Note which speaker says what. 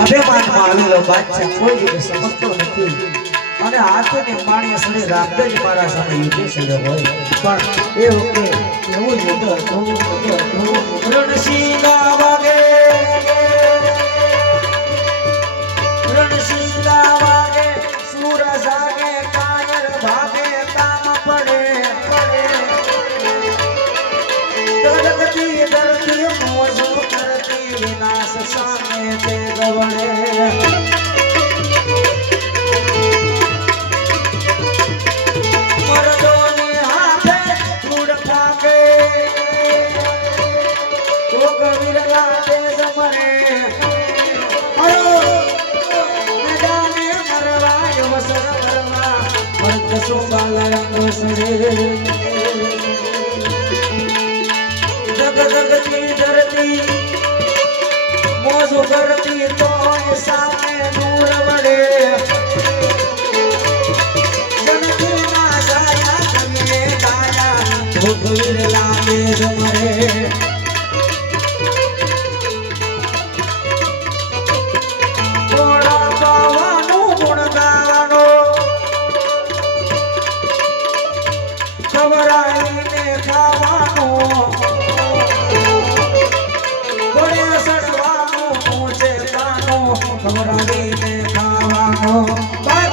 Speaker 1: અભિમાનમાં આવેલો બાદશાહ, કોઈ રીતે સમજતો નથી. અને હાથને માણ્યા સડે, રાતે જ મારા સામે યુદ્ધ સડ્યો હોય. પણ એ વખતે એવું હતું હતું રણશીલા વિનાશ સામે તે ગવડે જગ હાથે મોજ કરતી તો સામે દૂર વડે જનકી ના સાયા તમે ગાયા ભૂગવીર લાગે જમરે ખવડાવીને ખાવાનું. ba